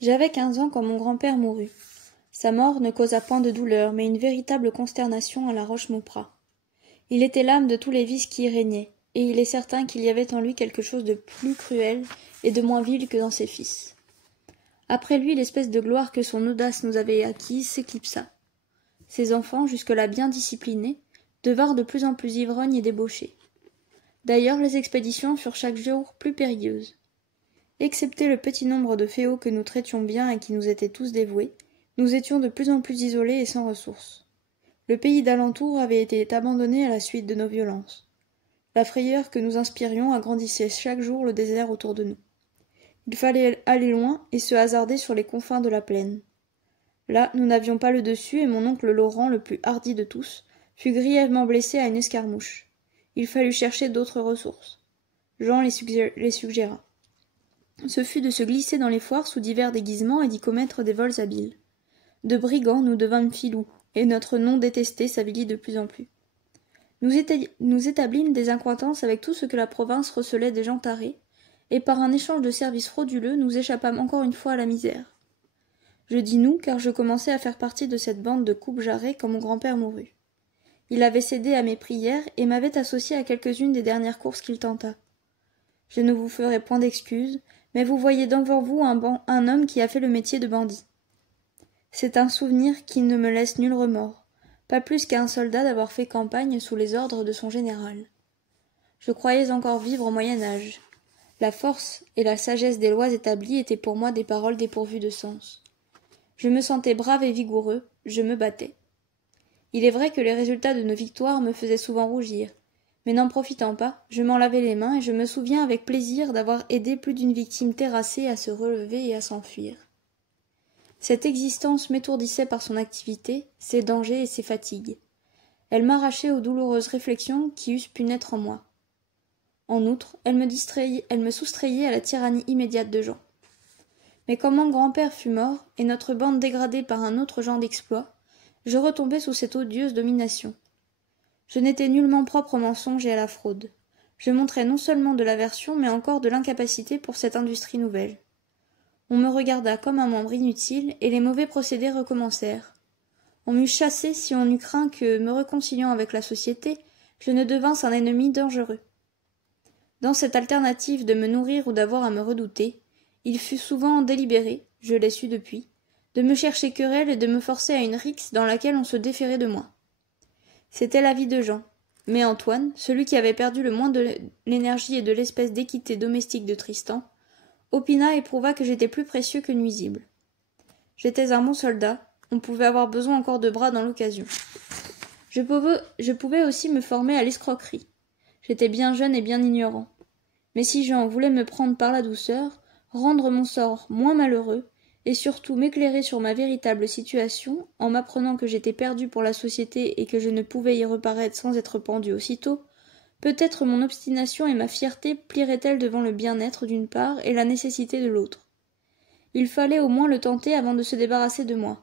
J'avais 15 ans quand mon grand-père mourut. Sa mort ne causa point de douleur, mais une véritable consternation à la Roche-Maupradt. Il était l'âme de tous les vices qui y régnaient, et il est certain qu'il y avait en lui quelque chose de plus cruel et de moins vil que dans ses fils. Après lui, l'espèce de gloire que son audace nous avait acquise s'éclipsa. Ses enfants, jusque-là bien disciplinés, devinrent de plus en plus ivrognes et débauchés. D'ailleurs, les expéditions furent chaque jour plus périlleuses. Excepté le petit nombre de féaux que nous traitions bien et qui nous étaient tous dévoués, nous étions de plus en plus isolés et sans ressources. Le pays d'alentour avait été abandonné à la suite de nos violences. La frayeur que nous inspirions agrandissait chaque jour le désert autour de nous. Il fallait aller loin et se hasarder sur les confins de la plaine. Là, nous n'avions pas le dessus et mon oncle Laurent, le plus hardi de tous, fut grièvement blessé à une escarmouche. Il fallut chercher d'autres ressources. Jean les suggéra. Ce fut de se glisser dans les foires sous divers déguisements et d'y commettre des vols habiles. De brigands, nous devînmes filous, et notre nom détesté s'avilit de plus en plus. Nous établîmes des accointances avec tout ce que la province recelait des gens tarés, et par un échange de services frauduleux, nous échappâmes encore une fois à la misère. Je dis nous, car je commençais à faire partie de cette bande de coupe-jarrets quand mon grand-père mourut. Il avait cédé à mes prières et m'avait associé à quelques-unes des dernières courses qu'il tenta. Je ne vous ferai point d'excuses, mais vous voyez devant vous un homme qui a fait le métier de bandit. C'est un souvenir qui ne me laisse nul remords, pas plus qu'à un soldat d'avoir fait campagne sous les ordres de son général. Je croyais encore vivre au Moyen-Âge. La force et la sagesse des lois établies étaient pour moi des paroles dépourvues de sens. Je me sentais brave et vigoureux, je me battais. Il est vrai que les résultats de nos victoires me faisaient souvent rougir, mais n'en profitant pas, je m'en lavais les mains et je me souviens avec plaisir d'avoir aidé plus d'une victime terrassée à se relever et à s'enfuir. Cette existence m'étourdissait par son activité, ses dangers et ses fatigues. Elle m'arrachait aux douloureuses réflexions qui eussent pu naître en moi. En outre, elle me soustrayait à la tyrannie immédiate de Jean. Mais quand mon grand-père fut mort, et notre bande dégradée par un autre genre d'exploit, je retombai sous cette odieuse domination. Je n'étais nullement propre au mensonge et à la fraude. Je montrais non seulement de l'aversion, mais encore de l'incapacité pour cette industrie nouvelle. On me regarda comme un membre inutile, et les mauvais procédés recommencèrent. On m'eût chassé si on eût craint que, me réconciliant avec la société, je ne devinsse un ennemi dangereux. Dans cette alternative de me nourrir ou d'avoir à me redouter, il fut souvent délibéré, je l'ai su depuis, de me chercher querelle et de me forcer à une rixe dans laquelle on se déférait de moi. C'était l'avis de Jean, mais Antoine, celui qui avait perdu le moins de l'énergie et de l'espèce d'équité domestique de Tristan, opina et prouva que j'étais plus précieux que nuisible. J'étais un bon soldat, on pouvait avoir besoin encore de bras dans l'occasion. Je pouvais aussi me former à l'escroquerie. J'étais bien jeune et bien ignorant. Mais si Jean voulait me prendre par la douceur, rendre mon sort moins malheureux, et surtout m'éclairer sur ma véritable situation, en m'apprenant que j'étais perdu pour la société et que je ne pouvais y reparaître sans être pendu aussitôt, peut-être mon obstination et ma fierté plieraient-elles devant le bien-être d'une part et la nécessité de l'autre. Il fallait au moins le tenter avant de se débarrasser de moi.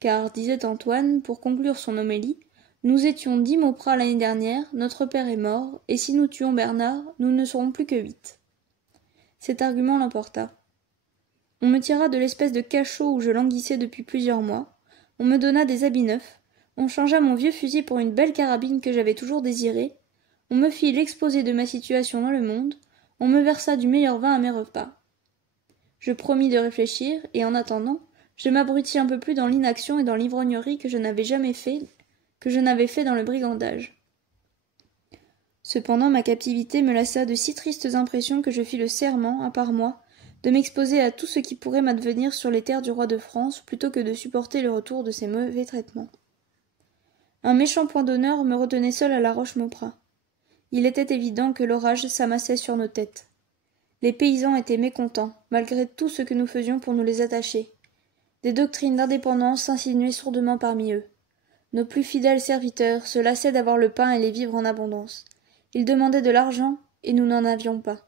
Car, disait Antoine, pour conclure son homélie, nous étions 10 Maupradt l'année dernière, notre père est mort, et si nous tuons Bernard, nous ne serons plus que 8. Cet argument l'emporta. On me tira de l'espèce de cachot où je languissais depuis plusieurs mois, on me donna des habits neufs, on changea mon vieux fusil pour une belle carabine que j'avais toujours désirée, on me fit l'exposé de ma situation dans le monde, on me versa du meilleur vin à mes repas. Je promis de réfléchir, et en attendant, je m'abrutis un peu plus dans l'inaction et dans l'ivrognerie que je n'avais fait dans le brigandage. Cependant, ma captivité me laissa de si tristes impressions que je fis le serment, à part moi, de m'exposer à tout ce qui pourrait m'advenir sur les terres du roi de France, plutôt que de supporter le retour de ces mauvais traitements. Un méchant point d'honneur me retenait seul à la Roche-Maupradt. Il était évident que l'orage s'amassait sur nos têtes. Les paysans étaient mécontents, malgré tout ce que nous faisions pour nous les attacher. Des doctrines d'indépendance s'insinuaient sourdement parmi eux. Nos plus fidèles serviteurs se lassaient d'avoir le pain et les vivres en abondance. Ils demandaient de l'argent, et nous n'en avions pas.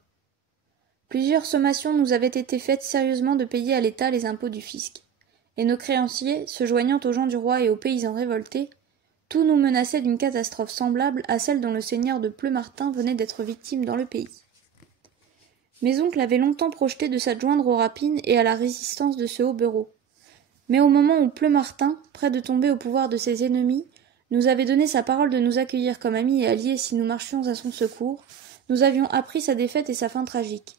Plusieurs sommations nous avaient été faites sérieusement de payer à l'État les impôts du fisc, et nos créanciers, se joignant aux gens du roi et aux paysans révoltés, tout nous menaçait d'une catastrophe semblable à celle dont le seigneur de Pleumartin venait d'être victime dans le pays. Mes oncles avaient longtemps projeté de s'adjoindre aux rapines et à la résistance de ce Hobereau. Mais au moment où Pleumartin, près de tomber au pouvoir de ses ennemis, nous avait donné sa parole de nous accueillir comme amis et alliés si nous marchions à son secours, nous avions appris sa défaite et sa fin tragique.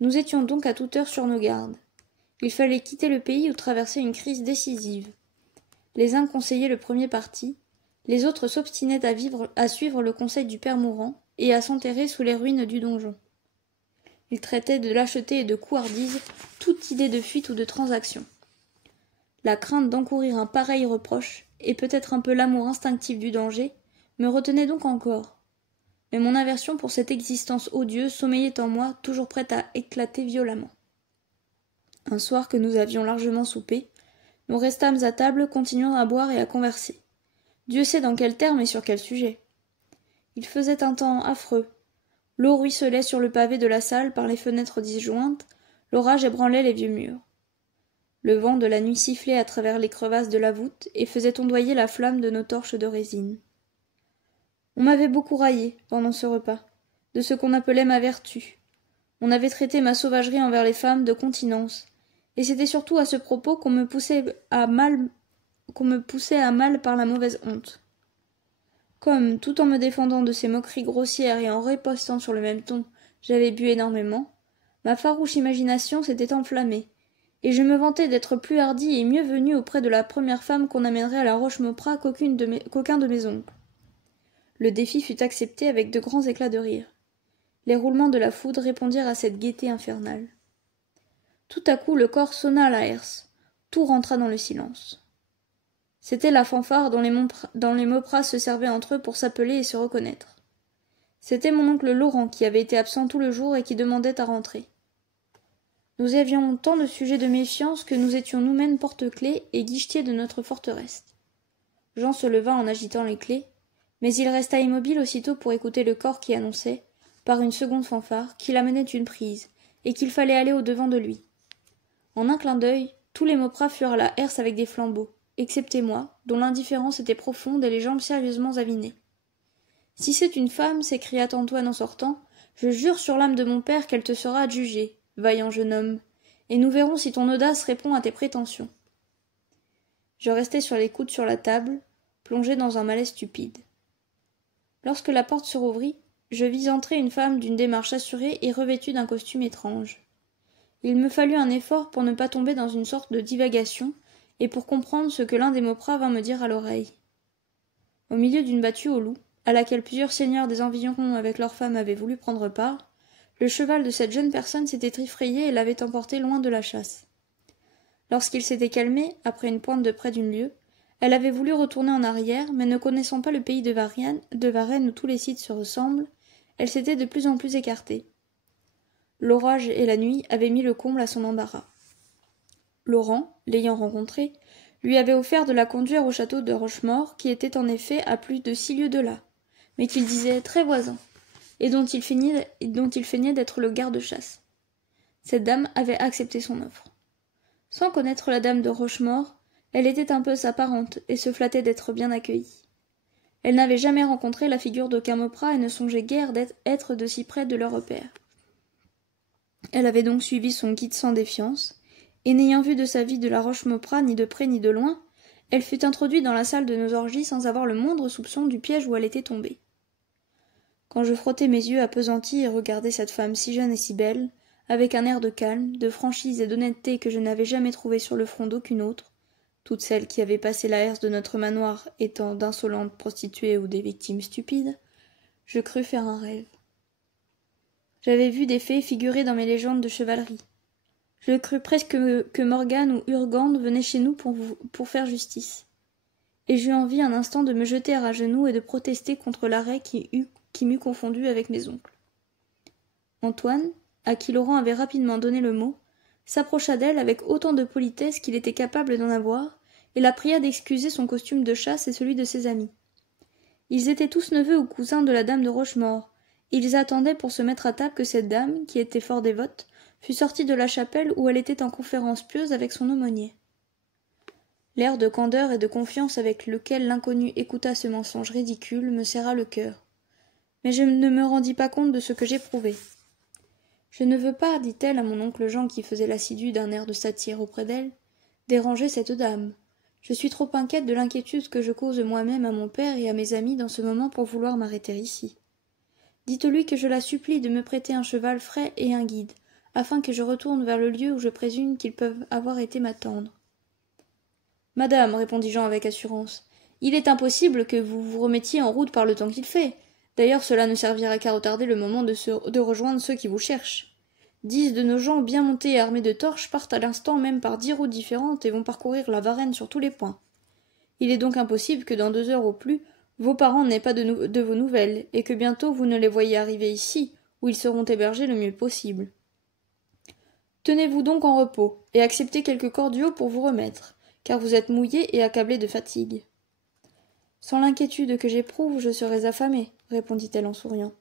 Nous étions donc à toute heure sur nos gardes. Il fallait quitter le pays ou traverser une crise décisive. Les uns conseillaient le premier parti, les autres s'obstinaient à suivre le conseil du père mourant et à s'enterrer sous les ruines du donjon. Ils traitaient de lâcheté et de couardise toute idée de fuite ou de transaction. La crainte d'encourir un pareil reproche, et peut-être un peu l'amour instinctif du danger, me retenait donc encore. Mais mon aversion pour cette existence odieuse sommeillait en moi, toujours prête à éclater violemment. Un soir que nous avions largement soupé, nous restâmes à table, continuant à boire et à converser. Dieu sait dans quels termes et sur quel sujet. Il faisait un temps affreux. L'eau ruisselait sur le pavé de la salle par les fenêtres disjointes, l'orage ébranlait les vieux murs. Le vent de la nuit sifflait à travers les crevasses de la voûte et faisait ondoyer la flamme de nos torches de résine. On m'avait beaucoup raillé, pendant ce repas, de ce qu'on appelait ma vertu. On avait traité ma sauvagerie envers les femmes de continence, et c'était surtout à ce propos qu'on me poussait à mal par la mauvaise honte. Comme, tout en me défendant de ces moqueries grossières et en ripostant sur le même ton, j'avais bu énormément, ma farouche imagination s'était enflammée, et je me vantais d'être plus hardi et mieux venu auprès de la première femme qu'on amènerait à la Roche-Maupradt qu'aucun de mes oncles. Le défi fut accepté avec de grands éclats de rire. Les roulements de la foudre répondirent à cette gaieté infernale. Tout à coup le corps sonna à la herse. Tout rentra dans le silence. C'était la fanfare dont les Maupradt se servaient entre eux pour s'appeler et se reconnaître. C'était mon oncle Laurent qui avait été absent tout le jour et qui demandait à rentrer. Nous avions tant de sujets de méfiance que nous étions nous-mêmes porte-clés et guichetiers de notre forteresse. Jean se leva en agitant les clés, mais il resta immobile aussitôt pour écouter le corps qui annonçait, par une seconde fanfare, qu'il amenait une prise, et qu'il fallait aller au-devant de lui. En un clin d'œil, tous les Maupradt furent à la herse avec des flambeaux, excepté moi, dont l'indifférence était profonde et les jambes sérieusement avinées. « Si c'est une femme, s'écria Antoine en sortant, je jure sur l'âme de mon père qu'elle te sera adjugée, vaillant jeune homme, et nous verrons si ton audace répond à tes prétentions. » Je restai sur les coudes sur la table, plongé dans un malaise stupide. Lorsque la porte se rouvrit, je vis entrer une femme d'une démarche assurée et revêtue d'un costume étrange. Il me fallut un effort pour ne pas tomber dans une sorte de divagation et pour comprendre ce que l'un des Maupradt vint me dire à l'oreille. Au milieu d'une battue au loup, à laquelle plusieurs seigneurs des environs avec leurs femmes avaient voulu prendre part, le cheval de cette jeune personne s'était effrayé et l'avait emporté loin de la chasse. Lorsqu'il s'était calmé, après une pointe de près d'une lieue, elle avait voulu retourner en arrière, mais ne connaissant pas le pays de Varennes où tous les sites se ressemblent, elle s'était de plus en plus écartée. L'orage et la nuit avaient mis le comble à son embarras. Laurent, l'ayant rencontrée, lui avait offert de la conduire au château de Rochemaure, qui était en effet à plus de 6 lieues de là, mais qu'il disait très voisin, et dont il feignait d'être le garde-chasse. Cette dame avait accepté son offre. Sans connaître la dame de Rochemaure, elle était un peu sa parente et se flattait d'être bien accueillie. Elle n'avait jamais rencontré la figure d'aucun Maupradt et ne songeait guère d'être de si près de leur repère. Elle avait donc suivi son guide sans défiance, et n'ayant vu de sa vie de la Roche-Maupradt ni de près ni de loin, elle fut introduite dans la salle de nos orgies sans avoir le moindre soupçon du piège où elle était tombée. Quand je frottais mes yeux appesantis et regardais cette femme si jeune et si belle, avec un air de calme, de franchise et d'honnêteté que je n'avais jamais trouvé sur le front d'aucune autre, toutes celles qui avaient passé la herse de notre manoir étant d'insolentes prostituées ou des victimes stupides, je crus faire un rêve. J'avais vu des fées figurées dans mes légendes de chevalerie. Je crus presque que Morgane ou Urgande venaient chez nous pour faire justice. Et j'eus envie un instant de me jeter à genoux et de protester contre l'arrêt qui m'eût confondu avec mes oncles. Antoine, à qui Laurent avait rapidement donné le mot, s'approcha d'elle avec autant de politesse qu'il était capable d'en avoir, et la pria d'excuser son costume de chasse et celui de ses amis. Ils étaient tous neveux ou cousins de la dame de Rochemaure, et ils attendaient pour se mettre à table que cette dame, qui était fort dévote, fût sortie de la chapelle où elle était en conférence pieuse avec son aumônier. L'air de candeur et de confiance avec lequel l'inconnu écouta ce mensonge ridicule me serra le cœur. Mais je ne me rendis pas compte de ce que j'éprouvais. Je ne veux pas, dit-elle à mon oncle Jean qui faisait l'assidu d'un air de satire auprès d'elle, déranger cette dame. Je suis trop inquiète de l'inquiétude que je cause moi-même à mon père et à mes amis dans ce moment pour vouloir m'arrêter ici. Dites-lui que je la supplie de me prêter un cheval frais et un guide, afin que je retourne vers le lieu où je présume qu'ils peuvent avoir été m'attendre. Madame, répondit Jean avec assurance, il est impossible que vous vous remettiez en route par le temps qu'il fait. D'ailleurs, cela ne servira qu'à retarder le moment de rejoindre ceux qui vous cherchent. 10 de nos gens bien montés et armés de torches partent à l'instant même par 10 routes différentes et vont parcourir la Varenne sur tous les points. Il est donc impossible que dans 2 heures au plus, vos parents n'aient pas de vos nouvelles, et que bientôt vous ne les voyiez arriver ici, où ils seront hébergés le mieux possible. Tenez-vous donc en repos, et acceptez quelques cordiaux pour vous remettre, car vous êtes mouillés et accablés de fatigue. Sans l'inquiétude que j'éprouve, je serais affamée, répondit-elle en souriant.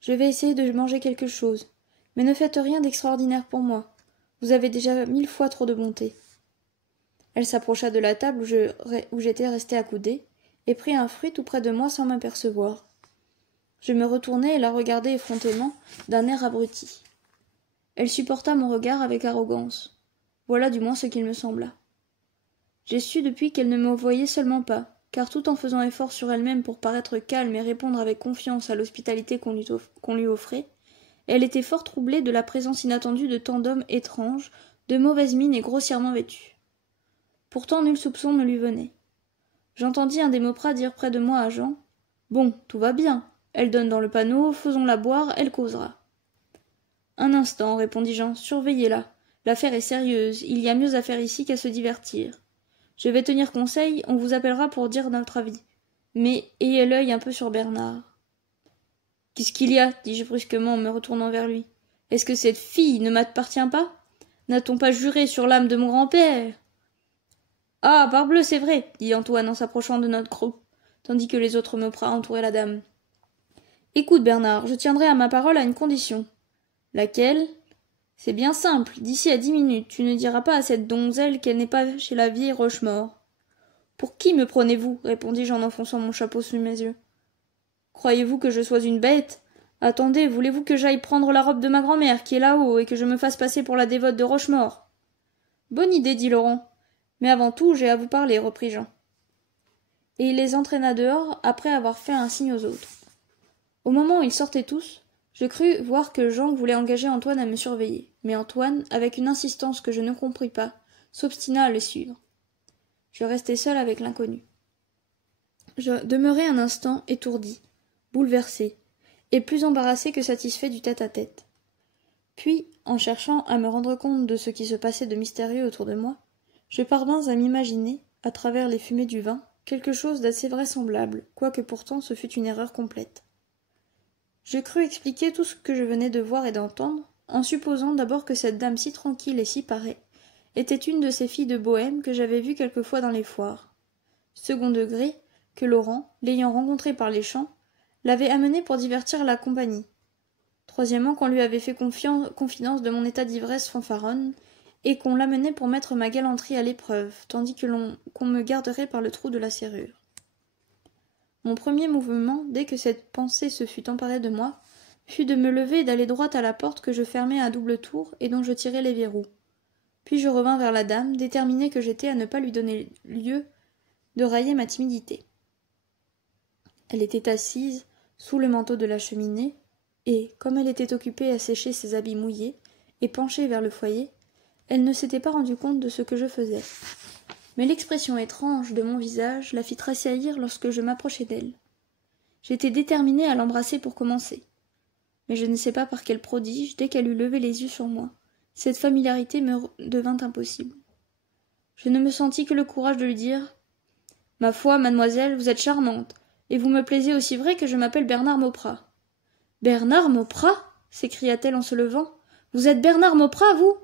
Je vais essayer de manger quelque chose, mais ne faites rien d'extraordinaire pour moi. Vous avez déjà 1000 fois trop de bonté. Elle s'approcha de la table où j'étais restée accoudée, et prit un fruit tout près de moi sans m'apercevoir. Je me retournai et la regardai effrontément, d'un air abruti. Elle supporta mon regard avec arrogance. Voilà du moins ce qu'il me sembla. J'ai su depuis qu'elle ne me voyait seulement pas, car tout en faisant effort sur elle-même pour paraître calme et répondre avec confiance à l'hospitalité qu'on lui offrait, elle était fort troublée de la présence inattendue de tant d'hommes étranges, de mauvaises mines et grossièrement vêtus. Pourtant nul soupçon ne lui venait. J'entendis un des Mauprat dire près de moi à Jean « Bon, tout va bien. Elle donne dans le panneau, faisons-la boire, elle causera. » Un instant, répondit Jean, surveillez-la. L'affaire est sérieuse, il y a mieux à faire ici qu'à se divertir. Je vais tenir conseil, on vous appellera pour dire notre avis. Mais ayez l'œil un peu sur Bernard. Qu'est-ce qu'il y a dis-je brusquement en me retournant vers lui. Est-ce que cette fille ne m'appartient pas? N'a-t-on pas juré sur l'âme de mon grand-père? Ah, parbleu, c'est vrai, dit Antoine en s'approchant de notre groupe, tandis que les autres Mauprat entouraient la dame. Écoute, Bernard, je tiendrai à ma parole à une condition. Laquelle? C'est bien simple, d'ici à 10 minutes, tu ne diras pas à cette donzelle qu'elle n'est pas chez la vieille Rochemaure. Pour qui me prenez-vous? Répondis-je en enfonçant mon chapeau sous mes yeux. Croyez-vous que je sois une bête? Attendez, voulez-vous que j'aille prendre la robe de ma grand-mère qui est là-haut et que je me fasse passer pour la dévote de Rochemaure? Bonne idée, dit Laurent. Mais avant tout, j'ai à vous parler, reprit Jean. Et il les entraîna dehors après avoir fait un signe aux autres. Au moment où ils sortaient tous, je crus voir que Jean voulait engager Antoine à me surveiller, mais Antoine, avec une insistance que je ne compris pas, s'obstina à le suivre. Je restai seule avec l'inconnu. Je demeurai un instant étourdi, bouleversé, et plus embarrassé que satisfait du tête-à-tête. Puis, en cherchant à me rendre compte de ce qui se passait de mystérieux autour de moi, je parvins à m'imaginer, à travers les fumées du vin, quelque chose d'assez vraisemblable, quoique pourtant ce fût une erreur complète. Je crus expliquer tout ce que je venais de voir et d'entendre, en supposant d'abord que cette dame si tranquille et si parée était une de ces filles de Bohême que j'avais vues quelquefois dans les foires. Second degré, que Laurent, l'ayant rencontrée par les champs, l'avait amenée pour divertir la compagnie. Troisièmement, qu'on lui avait fait confidence de mon état d'ivresse fanfaronne, et qu'on l'amenait pour mettre ma galanterie à l'épreuve, tandis que qu'on me garderait par le trou de la serrure. Mon premier mouvement, dès que cette pensée se fut emparée de moi, fut de me lever et d'aller droit à la porte que je fermai à double tour et dont je tirai les verrous. Puis je revins vers la dame, déterminée que j'étais à ne pas lui donner lieu de railler ma timidité. Elle était assise, sous le manteau de la cheminée, et, comme elle était occupée à sécher ses habits mouillés, et penchée vers le foyer, elle ne s'était pas rendue compte de ce que je faisais. Mais l'expression étrange de mon visage la fit tressaillir lorsque je m'approchai d'elle. J'étais déterminée à l'embrasser pour commencer. Mais je ne sais pas par quel prodige, dès qu'elle eut levé les yeux sur moi, cette familiarité me devint impossible. Je ne me sentis que le courage de lui dire « Ma foi, mademoiselle, vous êtes charmante, et vous me plaisez aussi vrai que je m'appelle Bernard Mauprat. »« Bernard Mauprat » s'écria-t-elle en se levant. « Vous êtes Bernard Mauprat, vous ?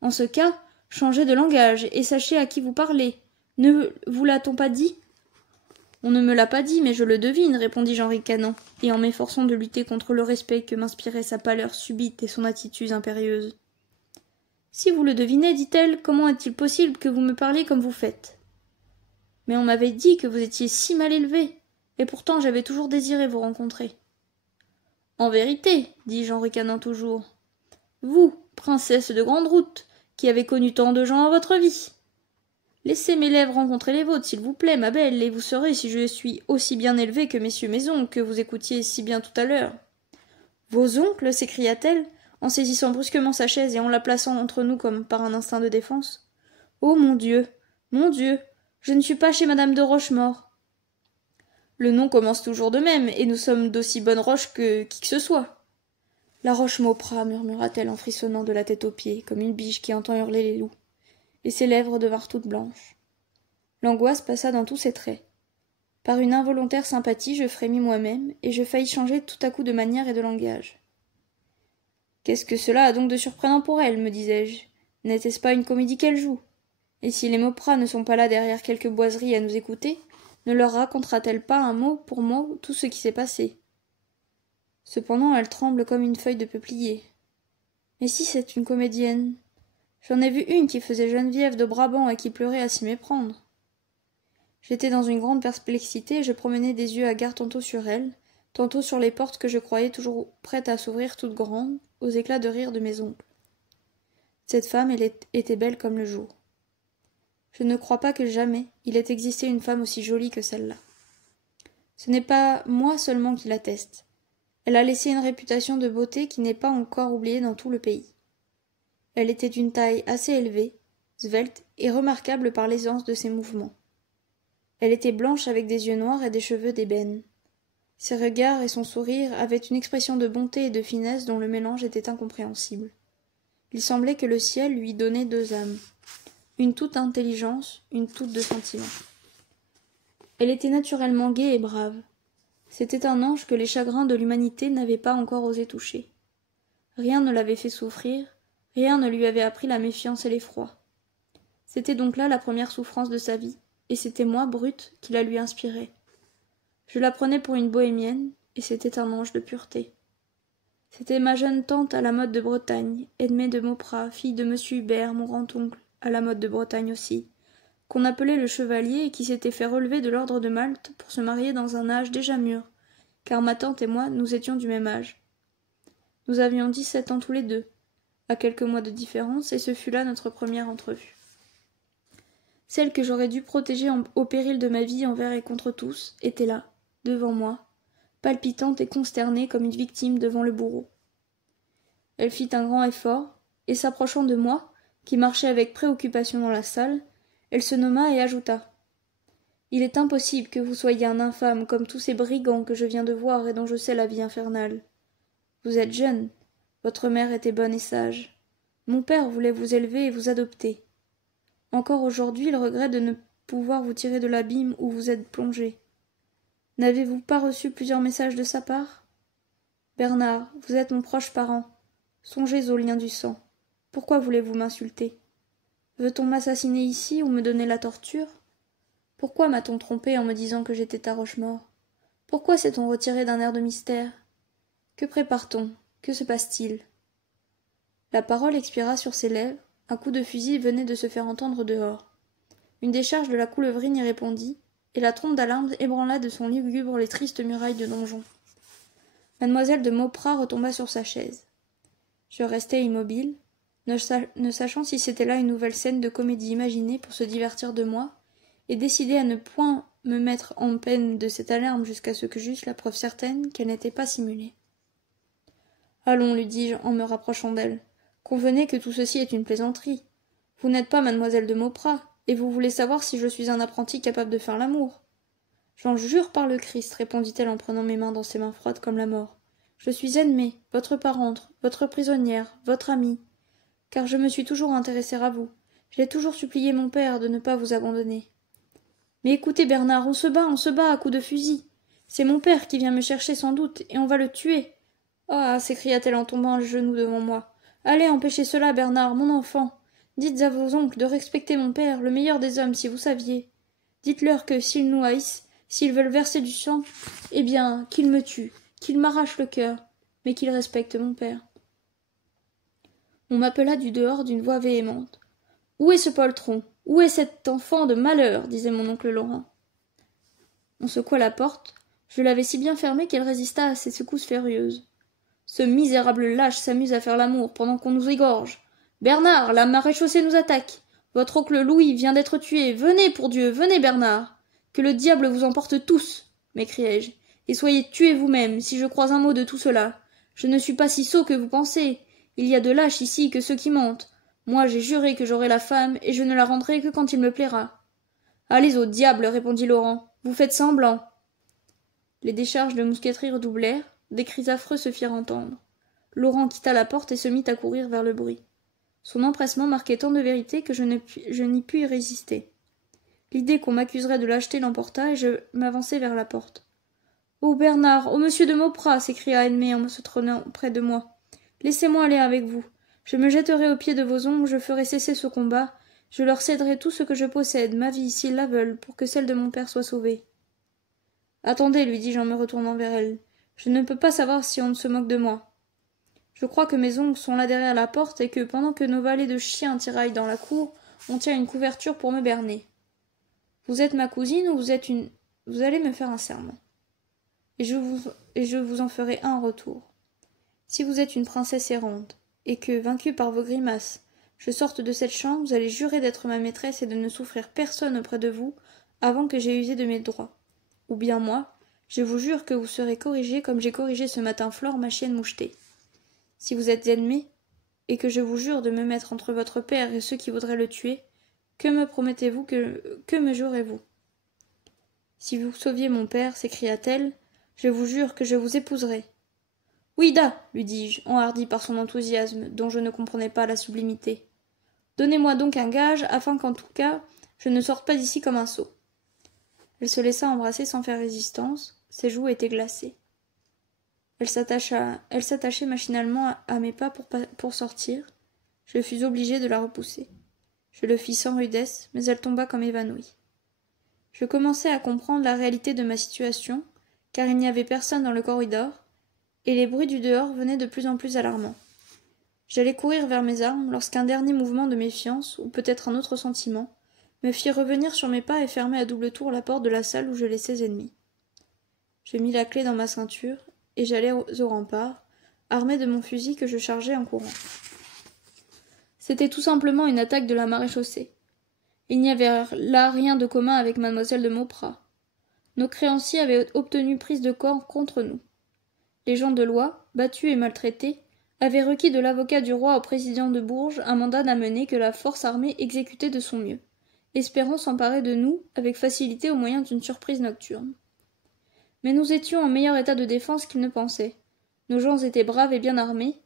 En ce cas, changez de langage, et sachez à qui vous parlez. Ne vous l'a-t-on pas dit ?»« On ne me l'a pas dit, mais je le devine, répondis-je en ricanant, et en m'efforçant de lutter contre le respect que m'inspirait sa pâleur subite et son attitude impérieuse. Si vous le devinez, dit-elle, comment est-il possible que vous me parliez comme vous faites? Mais on m'avait dit que vous étiez si mal élevé, et pourtant j'avais toujours désiré vous rencontrer. En vérité, dis-je en ricanant toujours. vous, princesse de grande route, qui avez connu tant de gens dans votre vie. Laissez mes lèvres rencontrer les vôtres, s'il vous plaît, ma belle, et vous saurez si je suis aussi bien élevée que messieurs mes oncles, que vous écoutiez si bien tout à l'heure. Vos oncles s'écria-t-elle, en saisissant brusquement sa chaise et en la plaçant entre nous comme par un instinct de défense. Oh mon Dieu, je ne suis pas chez madame de Rochemaure. Le nom commence toujours de même, et nous sommes d'aussi bonne roche que qui que ce soit. La Roche-Mauprat, murmura-t-elle en frissonnant de la tête aux pieds, comme une biche qui entend hurler les loups, et ses lèvres devinrent toutes blanches. L'angoisse passa dans tous ses traits. Par une involontaire sympathie, je frémis moi-même, et je faillis changer tout à coup de manière et de langage. Qu'est-ce que cela a donc de surprenant pour elle, me disais-je. N'était-ce pas une comédie qu'elle joue? Et si les Mauprat ne sont pas là derrière quelques boiseries à nous écouter, ne leur racontera-t-elle pas un mot pour mot tout ce qui s'est passé? Cependant, elle tremble comme une feuille de peuplier. Mais si c'est une comédienne? J'en ai vu une qui faisait Geneviève de Brabant et qui pleurait à s'y méprendre. J'étais dans une grande perplexité et je promenais des yeux hagards tantôt sur elle, tantôt sur les portes que je croyais toujours prêtes à s'ouvrir toutes grandes, aux éclats de rire de mes oncles. Cette femme, elle était belle comme le jour. Je ne crois pas que jamais il ait existé une femme aussi jolie que celle-là. Ce n'est pas moi seulement qui l'atteste. Elle a laissé une réputation de beauté qui n'est pas encore oubliée dans tout le pays. Elle était d'une taille assez élevée, svelte et remarquable par l'aisance de ses mouvements. Elle était blanche avec des yeux noirs et des cheveux d'ébène. Ses regards et son sourire avaient une expression de bonté et de finesse dont le mélange était incompréhensible. Il semblait que le ciel lui donnait deux âmes, une toute d'intelligence, une toute de sentiment. Elle était naturellement gaie et brave. C'était un ange que les chagrins de l'humanité n'avaient pas encore osé toucher. Rien ne l'avait fait souffrir, rien ne lui avait appris la méfiance et l'effroi. C'était donc là la première souffrance de sa vie, et c'était moi, brute, qui la lui inspirais. Je la prenais pour une bohémienne, et c'était un ange de pureté. C'était ma jeune tante à la mode de Bretagne, Edmée de Mauprat, fille de monsieur Hubert, mon grand-oncle, à la mode de Bretagne aussi, qu'on appelait le chevalier et qui s'était fait relever de l'ordre de Malte pour se marier dans un âge déjà mûr, car ma tante et moi, nous étions du même âge. Nous avions 17 ans tous les deux, à quelques mois de différence, et ce fut là notre première entrevue. Celle que j'aurais dû protéger au péril de ma vie envers et contre tous, était là, devant moi, palpitante et consternée comme une victime devant le bourreau. Elle fit un grand effort, et s'approchant de moi, qui marchais avec préoccupation dans la salle, elle se nomma et ajouta. Il est impossible que vous soyez un infâme comme tous ces brigands que je viens de voir et dont je sais la vie infernale. Vous êtes jeune, votre mère était bonne et sage. Mon père voulait vous élever et vous adopter. Encore aujourd'hui, il regrette de ne pouvoir vous tirer de l'abîme où vous êtes plongé. N'avez-vous pas reçu plusieurs messages de sa part? Bernard, vous êtes mon proche parent. Songez au lien du sang. Pourquoi voulez-vous m'insulter? Veut-on m'assassiner ici ou me donner la torture? Pourquoi m'a-t-on trompé en me disant que j'étais à Rochemaure? Pourquoi s'est-on retiré d'un air de mystère? Que prépare-t-on? Que se passe-t-il? La parole expira sur ses lèvres, un coup de fusil venait de se faire entendre dehors. Une décharge de la coulevrine y répondit, et la trompe d'alarme ébranla de son lugubre les tristes murailles de donjon. Mademoiselle de Mauprat retomba sur sa chaise. Je restai immobile, ne sachant si c'était là une nouvelle scène de comédie imaginée pour se divertir de moi, et décidé à ne point me mettre en peine de cette alarme jusqu'à ce que j'eusse la preuve certaine qu'elle n'était pas simulée. Allons, lui dis-je en me rapprochant d'elle, convenez que tout ceci est une plaisanterie. Vous n'êtes pas mademoiselle de Mauprat, et vous voulez savoir si je suis un apprenti capable de faire l'amour. J'en jure par le Christ, répondit-elle en prenant mes mains dans ses mains froides comme la mort. Je suis Edmée, votre parente, votre prisonnière, votre amie, car je me suis toujours intéressée à vous. J'ai toujours supplié mon père de ne pas vous abandonner. Mais écoutez, Bernard, on se bat à coups de fusil. C'est mon père qui vient me chercher sans doute, et on va le tuer. Ah, s'écria-t-elle en tombant à genoux devant moi. Allez, empêchez cela, Bernard, mon enfant. Dites à vos oncles de respecter mon père, le meilleur des hommes, si vous saviez. Dites-leur que, s'ils nous haïssent, s'ils veulent verser du sang, eh bien, qu'ils me tuent, qu'ils m'arrachent le cœur, mais qu'ils respectent mon père. On m'appela du dehors d'une voix véhémente. Où est ce poltron? Où est cet enfant de malheur? Disait mon oncle Laurent. On secoua la porte. Je l'avais si bien fermée qu'elle résista à ces secousses furieuses. Ce misérable lâche s'amuse à faire l'amour pendant qu'on nous égorge. Bernard, la maréchaussée nous attaque. Votre oncle Louis vient d'être tué. Venez, pour Dieu, venez, Bernard. Que le diable vous emporte tous, m'écriai-je, et soyez tués vous-même, si je crois un mot de tout cela. Je ne suis pas si sot que vous pensez. Il y a de lâches ici que ceux qui mentent. Moi, j'ai juré que j'aurais la femme, et je ne la rendrai que quand il me plaira. Allez au diable, répondit Laurent. Vous faites semblant. Les décharges de mousqueterie redoublèrent, des cris affreux se firent entendre. Laurent quitta la porte et se mit à courir vers le bruit. Son empressement marquait tant de vérité que je n'y pus y résister. L'idée qu'on m'accuserait de lâcheté l'emporta et je m'avançai vers la porte. Oh Bernard, oh monsieur de Mauprat, s'écria Edmé en se trônant près de moi. Laissez-moi aller avec vous. Je me jetterai aux pieds de vos ongles, je ferai cesser ce combat. Je leur céderai tout ce que je possède, ma vie s'ils la veulent, pour que celle de mon père soit sauvée. Attendez, lui dis-je en me retournant vers elle. Je ne peux pas savoir si on ne se moque de moi. Je crois que mes oncles sont là derrière la porte et que, pendant que nos valets de chiens tiraillent dans la cour, on tient une couverture pour me berner. Vous êtes ma cousine ou vous êtes une... Vous allez me faire un serment. Et je vous en ferai un en retour. Si vous êtes une princesse errante, et que, vaincue par vos grimaces, je sorte de cette chambre, vous allez jurer d'être ma maîtresse et de ne souffrir personne auprès de vous avant que j'aie usé de mes droits. Ou bien moi, je vous jure que vous serez corrigée comme j'ai corrigé ce matin Flore, ma chienne mouchetée. Si vous êtes ennemie, et que je vous jure de me mettre entre votre père et ceux qui voudraient le tuer, que me promettez-vous, que me jurez-vous? Si vous sauviez mon père, s'écria-t-elle, je vous jure que je vous épouserai. Oui, da, lui dis-je, enhardi par son enthousiasme, dont je ne comprenais pas la sublimité. Donnez-moi donc un gage, afin qu'en tout cas, je ne sorte pas d'ici comme un sot. Elle se laissa embrasser sans faire résistance, ses joues étaient glacées. Elle s'attachait machinalement à mes pas pour sortir. Je fus obligé de la repousser. Je le fis sans rudesse, mais elle tomba comme évanouie. Je commençais à comprendre la réalité de ma situation, car il n'y avait personne dans le corridor, et les bruits du dehors venaient de plus en plus alarmants. J'allais courir vers mes armes lorsqu'un dernier mouvement de méfiance, ou peut-être un autre sentiment, me fit revenir sur mes pas et fermer à double tour la porte de la salle où je laissais ennemis. Je mis la clé dans ma ceinture, et j'allai au rempart, armé de mon fusil que je chargeai en courant. C'était tout simplement une attaque de la maréchaussée. Il n'y avait là rien de commun avec mademoiselle de Mauprat. Nos créanciers avaient obtenu prise de corps contre nous. Les gens de loi, battus et maltraités, avaient requis de l'avocat du roi au président de Bourges un mandat d'amener que la force armée exécutait de son mieux, espérant s'emparer de nous avec facilité au moyen d'une surprise nocturne. Mais nous étions en meilleur état de défense qu'ils ne pensaient. Nos gens étaient braves et bien armés,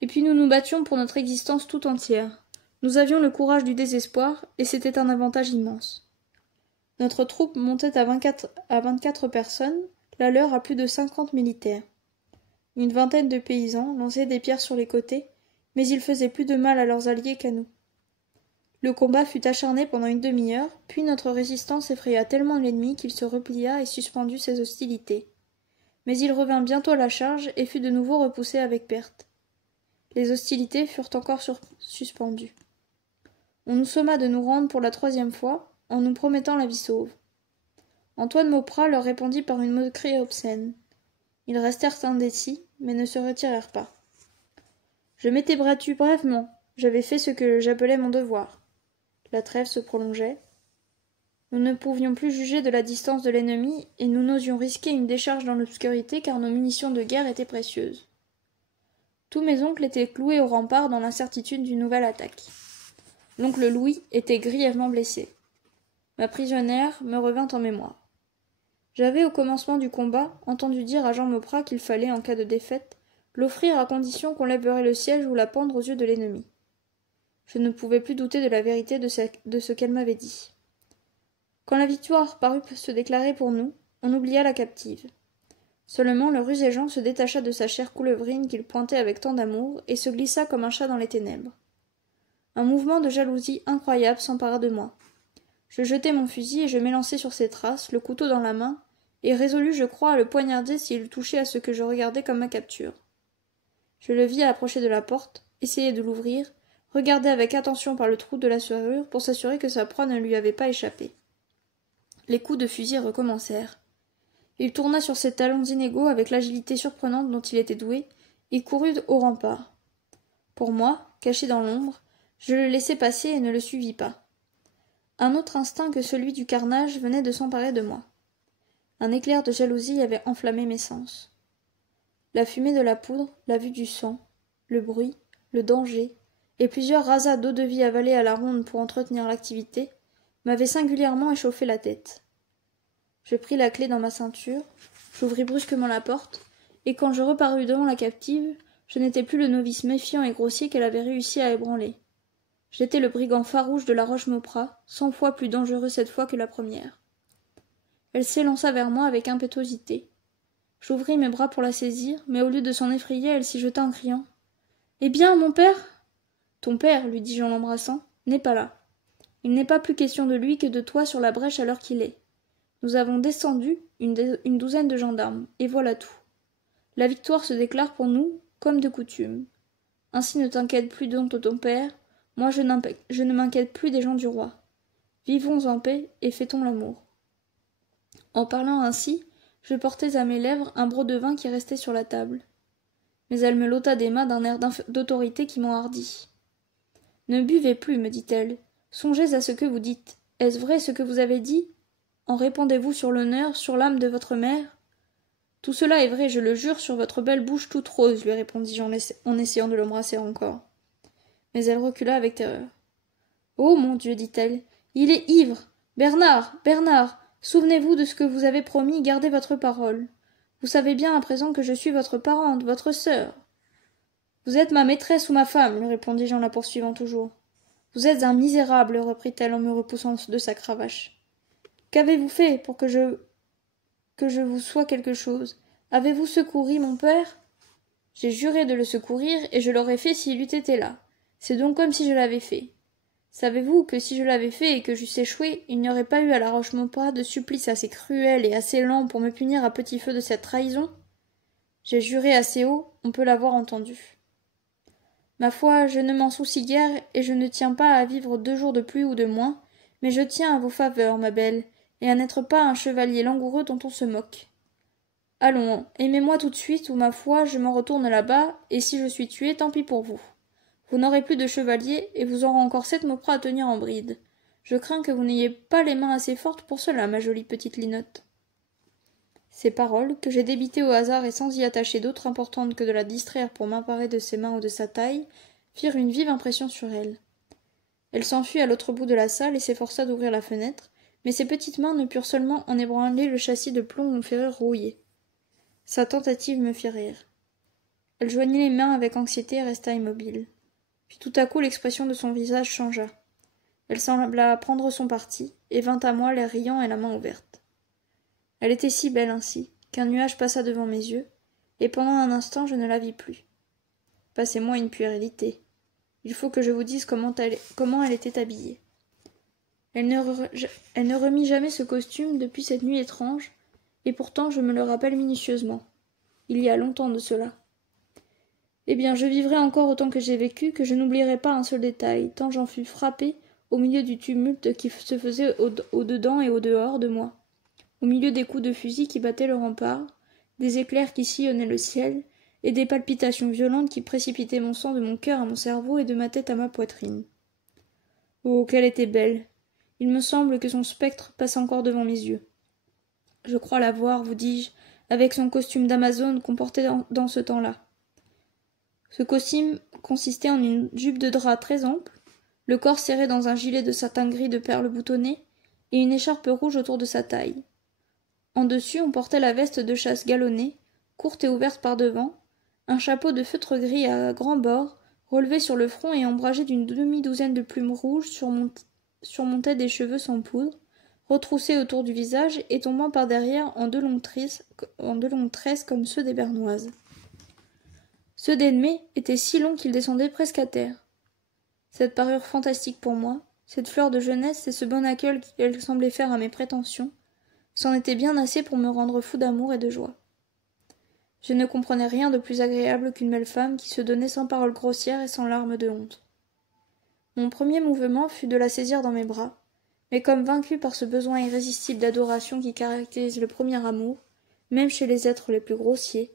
et puis nous nous battions pour notre existence tout entière. Nous avions le courage du désespoir, et c'était un avantage immense. Notre troupe montait à 24 personnes, la leur à plus de 50 militaires. Une vingtaine de paysans lançaient des pierres sur les côtés, mais ils faisaient plus de mal à leurs alliés qu'à nous. Le combat fut acharné pendant une demi-heure, puis notre résistance effraya tellement l'ennemi qu'il se replia et suspendit ses hostilités. Mais il revint bientôt à la charge et fut de nouveau repoussé avec perte. Les hostilités furent encore suspendues. On nous somma de nous rendre pour la 3e fois, en nous promettant la vie sauve. Antoine Mauprat leur répondit par une moquerie obscène. Ils restèrent indécis, mais ne se retirèrent pas. Je m'étais battu bravement, j'avais fait ce que j'appelais mon devoir. La trêve se prolongeait. Nous ne pouvions plus juger de la distance de l'ennemi, et nous n'osions risquer une décharge dans l'obscurité car nos munitions de guerre étaient précieuses. Tous mes oncles étaient cloués au rempart dans l'incertitude d'une nouvelle attaque. L'oncle Louis était grièvement blessé. Ma prisonnière me revint en mémoire. J'avais, au commencement du combat, entendu dire à Jean Mauprat qu'il fallait, en cas de défaite, l'offrir à condition qu'on lèverait le siège ou la pendre aux yeux de l'ennemi. Je ne pouvais plus douter de la vérité de ce qu'elle m'avait dit. Quand la victoire parut se déclarer pour nous, on oublia la captive. Seulement le rusé Jean se détacha de sa chère coulevrine qu'il pointait avec tant d'amour et se glissa comme un chat dans les ténèbres. Un mouvement de jalousie incroyable s'empara de moi. Je jetai mon fusil et je m'élançai sur ses traces, le couteau dans la main, et résolu, je crois, à le poignarder s'il touchait à ce que je regardais comme ma capture. Je le vis approcher de la porte, essayer de l'ouvrir, regarder avec attention par le trou de la serrure pour s'assurer que sa proie ne lui avait pas échappé. Les coups de fusil recommencèrent. Il tourna sur ses talons inégaux avec l'agilité surprenante dont il était doué, Il courut au rempart. Pour moi, caché dans l'ombre, je le laissai passer et ne le suivis pas. Un autre instinct que celui du carnage venait de s'emparer de moi. Un éclair de jalousie avait enflammé mes sens. La fumée de la poudre, la vue du sang, le bruit, le danger, et plusieurs rasades d'eau-de-vie avalées à la ronde pour entretenir l'activité, m'avaient singulièrement échauffé la tête. Je pris la clé dans ma ceinture, j'ouvris brusquement la porte, et quand je reparus devant la captive, je n'étais plus le novice méfiant et grossier qu'elle avait réussi à ébranler. J'étais le brigand farouche de la Roche-Mauprat, 100 fois plus dangereux cette fois que la première. Elle s'élança vers moi avec impétuosité. J'ouvris mes bras pour la saisir, mais au lieu de s'en effrayer, elle s'y jeta en criant. « Eh bien, mon père ?» ?»« Ton père, lui dis-je en l'embrassant, n'est pas là. Il n'est pas plus question de lui que de toi sur la brèche à l'heure qu'il est. Nous avons descendu une douzaine de gendarmes, et voilà tout. La victoire se déclare pour nous, comme de coutume. Ainsi ne t'inquiète plus donc de ton père, moi je ne m'inquiète plus des gens du roi. Vivons en paix et fêtons l'amour. » En parlant ainsi, je portais à mes lèvres un broc de vin qui restait sur la table. Mais elle me l'ôta des mains d'un air d'autorité qui m'enhardit. « Ne buvez plus, me dit-elle. Songez à ce que vous dites. Est-ce vrai ce que vous avez dit? En répondez-vous sur l'honneur, sur l'âme de votre mère? Tout cela est vrai, je le jure, sur votre belle bouche toute rose, lui répondis-je en essayant de l'embrasser encore. Mais elle recula avec terreur. Oh mon Dieu, dit-elle, il est ivre. Bernard, Bernard, souvenez-vous de ce que vous avez promis, gardez votre parole. Vous savez bien à présent que je suis votre parente, votre sœur. Vous êtes ma maîtresse ou ma femme, lui répondis-je en la poursuivant toujours. Vous êtes un misérable, reprit-elle en me repoussant de sa cravache. Qu'avez-vous fait pour que je vous sois quelque chose? Avez-vous secouru mon père? J'ai juré de le secourir, et je l'aurais fait s'il eût été là. C'est donc comme si je l'avais fait. Savez-vous que si je l'avais fait et que j'eusse échoué, il n'y aurait pas eu à la Roche-Mauprat de supplice assez cruel et assez lent pour me punir à petit feu de cette trahison? J'ai juré assez haut, on peut l'avoir entendu. Ma foi, je ne m'en soucie guère, et je ne tiens pas à vivre 2 jours de plus ou de moins, mais je tiens à vos faveurs, ma belle, et à n'être pas un chevalier langoureux dont on se moque. Allons, aimez-moi tout de suite, ou ma foi, je m'en retourne là-bas, et si je suis tué, tant pis pour vous. Vous n'aurez plus de chevalier, et vous aurez encore 7 Mauprat à tenir en bride. Je crains que vous n'ayez pas les mains assez fortes pour cela, ma jolie petite Linotte. Ces paroles, que j'ai débitées au hasard et sans y attacher d'autre importante que de la distraire pour m'emparer de ses mains ou de sa taille, firent une vive impression sur elle. Elle s'enfuit à l'autre bout de la salle et s'efforça d'ouvrir la fenêtre, mais ses petites mains ne purent seulement en ébranler le châssis de plomb aux ferrures rouillées. Sa tentative me fit rire. Elle joignit les mains avec anxiété et resta immobile. Puis tout à coup l'expression de son visage changea. Elle sembla prendre son parti, et vint à moi l'air riant et la main ouverte. Elle était si belle ainsi, qu'un nuage passa devant mes yeux, et pendant un instant je ne la vis plus. Passez-moi une puérilité. Il faut que je vous dise comment elle était habillée. Elle ne remit jamais ce costume depuis cette nuit étrange, et pourtant je me le rappelle minutieusement. Il y a longtemps de cela. Eh bien, je vivrai encore autant que j'ai vécu, que je n'oublierai pas un seul détail, tant j'en fus frappée au milieu du tumulte qui se faisait au-dedans et au-dehors de moi, au milieu des coups de fusil qui battaient le rempart, des éclairs qui sillonnaient le ciel, et des palpitations violentes qui précipitaient mon sang de mon cœur à mon cerveau et de ma tête à ma poitrine. Oh, qu'elle était belle! Il me semble que son spectre passe encore devant mes yeux. Je crois la voir, vous dis-je, avec son costume d'Amazone qu'on portait dans ce temps-là. Ce costume consistait en une jupe de drap très ample, le corps serré dans un gilet de satin gris de perles boutonnées, et une écharpe rouge autour de sa taille. En dessus, on portait la veste de chasse galonnée, courte et ouverte par devant, un chapeau de feutre gris à grands bords, relevé sur le front et ombragé d'une demi-douzaine de plumes rouges surmontaient des cheveux sans poudre, retroussés autour du visage et tombant par derrière en deux longues tresses comme ceux des Bernoises. Ceux d'Edmé étaient si longs qu'ils descendaient presque à terre. Cette parure fantastique pour moi, cette fleur de jeunesse et ce bon accueil qu'elle semblait faire à mes prétentions, c'en était bien assez pour me rendre fou d'amour et de joie. Je ne comprenais rien de plus agréable qu'une belle femme qui se donnait sans paroles grossières et sans larmes de honte. Mon premier mouvement fut de la saisir dans mes bras, mais comme vaincu par ce besoin irrésistible d'adoration qui caractérise le premier amour, même chez les êtres les plus grossiers,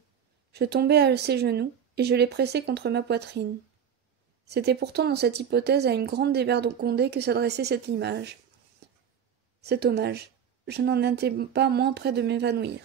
je tombai à ses genoux, et je l'ai pressé contre ma poitrine. C'était pourtant dans cette hypothèse à une grande dévergondée que s'adressait cet hommage. Je n'en étais pas moins près de m'évanouir.